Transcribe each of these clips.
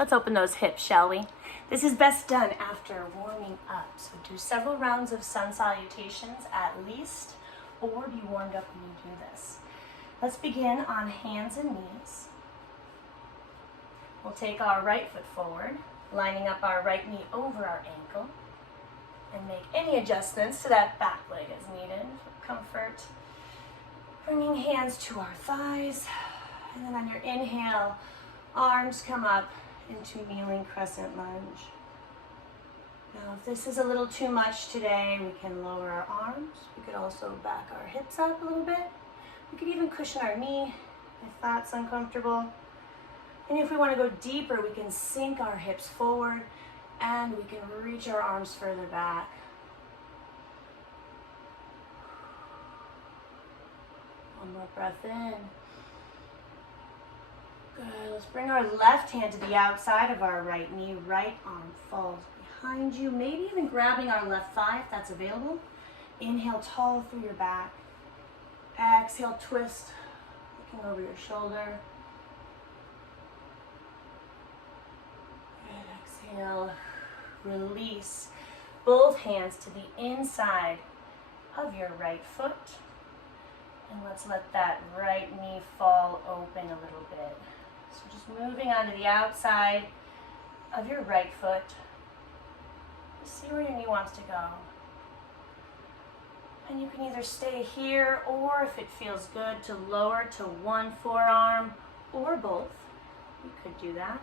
Let's open those hips, shall we? This is best done after warming up. So do several rounds of sun salutations at least, or be warmed up when you do this. Let's begin on hands and knees. We'll take our right foot forward, lining up our right knee over our ankle, and make any adjustments to that back leg as needed for comfort. Bringing hands to our thighs, and then on your inhale, arms come up into kneeling crescent lunge. Now, if this is a little too much today, we can lower our arms. We could also back our hips up a little bit. We could even cushion our knee if that's uncomfortable. And if we want to go deeper, we can sink our hips forward and we can reach our arms further back. One more breath in. Good. Let's bring our left hand to the outside of our right knee. Right arm falls behind you. Maybe even grabbing our left thigh if that's available. Inhale tall through your back. Exhale, twist, looking over your shoulder. Good. Exhale, release both hands to the inside of your right foot. And let's let that right knee fall open a little bit. So just moving onto the outside of your right foot. Just see where your knee wants to go. And you can either stay here, or if it feels good, to lower to one forearm or both. You could do that.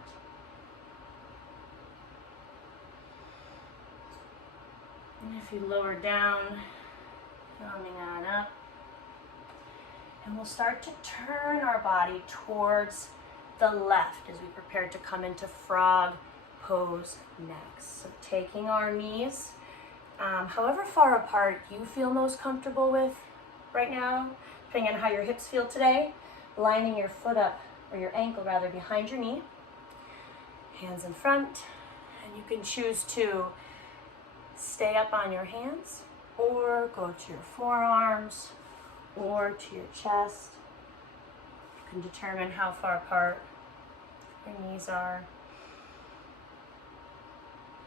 And if you lower down, coming on up. And we'll start to turn our body towards the left as we prepare to come into frog pose next. So taking our knees, however far apart you feel most comfortable with right now, depending on how your hips feel today, lining your foot up, or your ankle rather, behind your knee, hands in front, and you can choose to stay up on your hands or go to your forearms or to your chest. You can determine how far apart your knees are.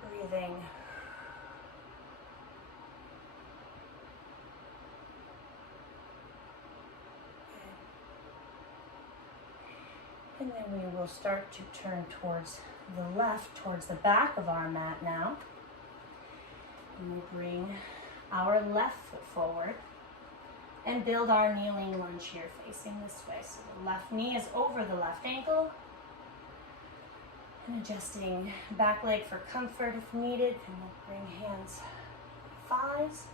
Breathing. And then we will start to turn towards the left, towards the back of our mat now. And we'll bring our left foot forward and build our kneeling lunge here, facing this way. So the left knee is over the left ankle. And adjusting back leg for comfort if needed. And we'll bring hands to thighs.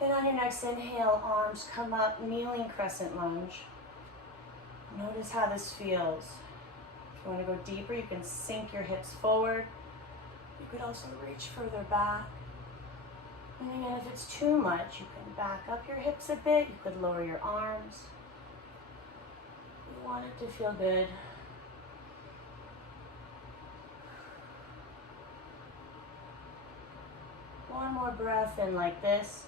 And on your next inhale, arms come up, kneeling crescent lunge. Notice how this feels. If you want to go deeper, you can sink your hips forward. You could also reach further back. And again, if it's too much, you can back up your hips a bit. You could lower your arms. You want it to feel good. One more breath in like this.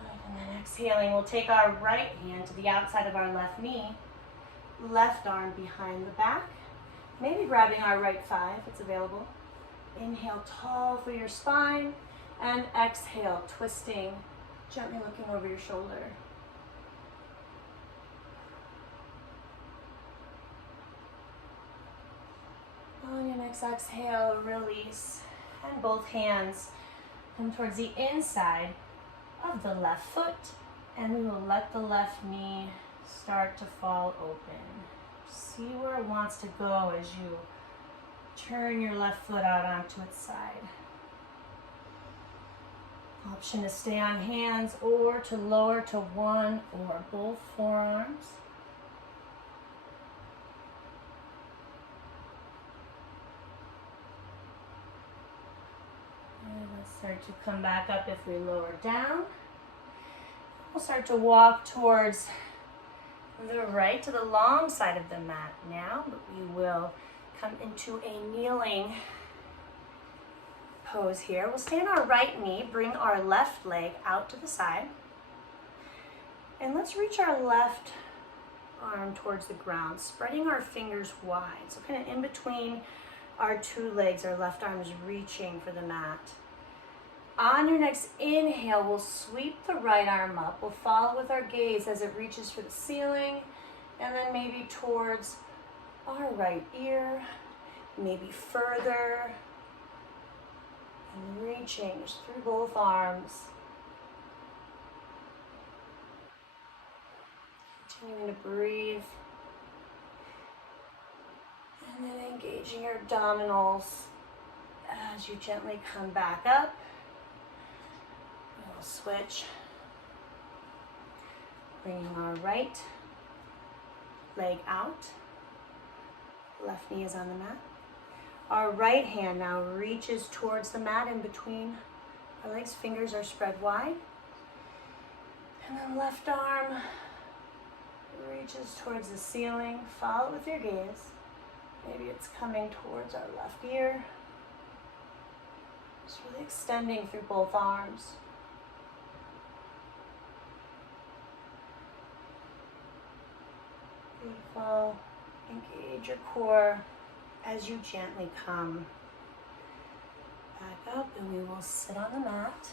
And then exhaling, we'll take our right hand to the outside of our left knee, left arm behind the back, maybe grabbing our right thigh if it's available. Inhale tall through your spine, and exhale, twisting, gently looking over your shoulder. On your next exhale, release, and both hands come towards the inside of the left foot, and we will let the left knee start to fall open. See where it wants to go as you turn your left foot out onto its side. Option to stay on hands or to lower to one or both forearms. And let's start to come back up if we lower down. We'll start to walk towards the right, to the long side of the mat now, but we will come into a kneeling pose here. We'll stay on our right knee, bring our left leg out to the side, and let's reach our left arm towards the ground, spreading our fingers wide. So kind of in between our two legs, our left arm is reaching for the mat. On your next inhale, we'll sweep the right arm up. We'll follow with our gaze as it reaches for the ceiling, and then maybe towards our right ear, maybe further, and reaching just through both arms. Continuing to breathe. And then engaging your abdominals as you gently come back up. We'll switch. Bringing our right leg out. Left knee is on the mat. Our right hand now reaches towards the mat in between our legs. Fingers are spread wide. And then left arm reaches towards the ceiling. Follow it with your gaze. Maybe it's coming towards our left ear. Just really extending through both arms. Beautiful. Engage your core as you gently come back up, and we will sit on the mat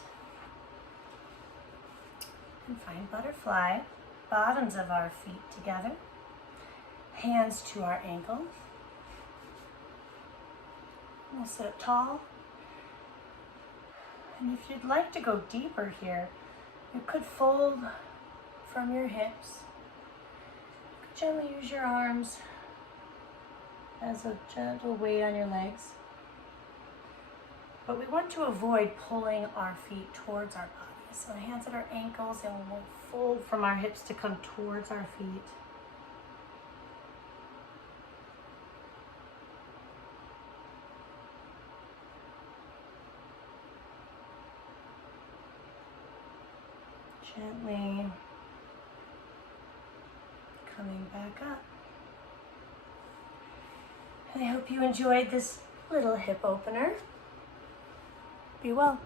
and find butterfly. Bottoms of our feet together, hands to our ankles. We'll sit up tall. And if you'd like to go deeper here, you could fold from your hips. You could gently use your arms as a gentle weight on your legs. But we want to avoid pulling our feet towards our bodies. So hands at our ankles, and we'll fold from our hips to come towards our feet. Gently coming back up. And I hope you enjoyed this little hip opener. Be well.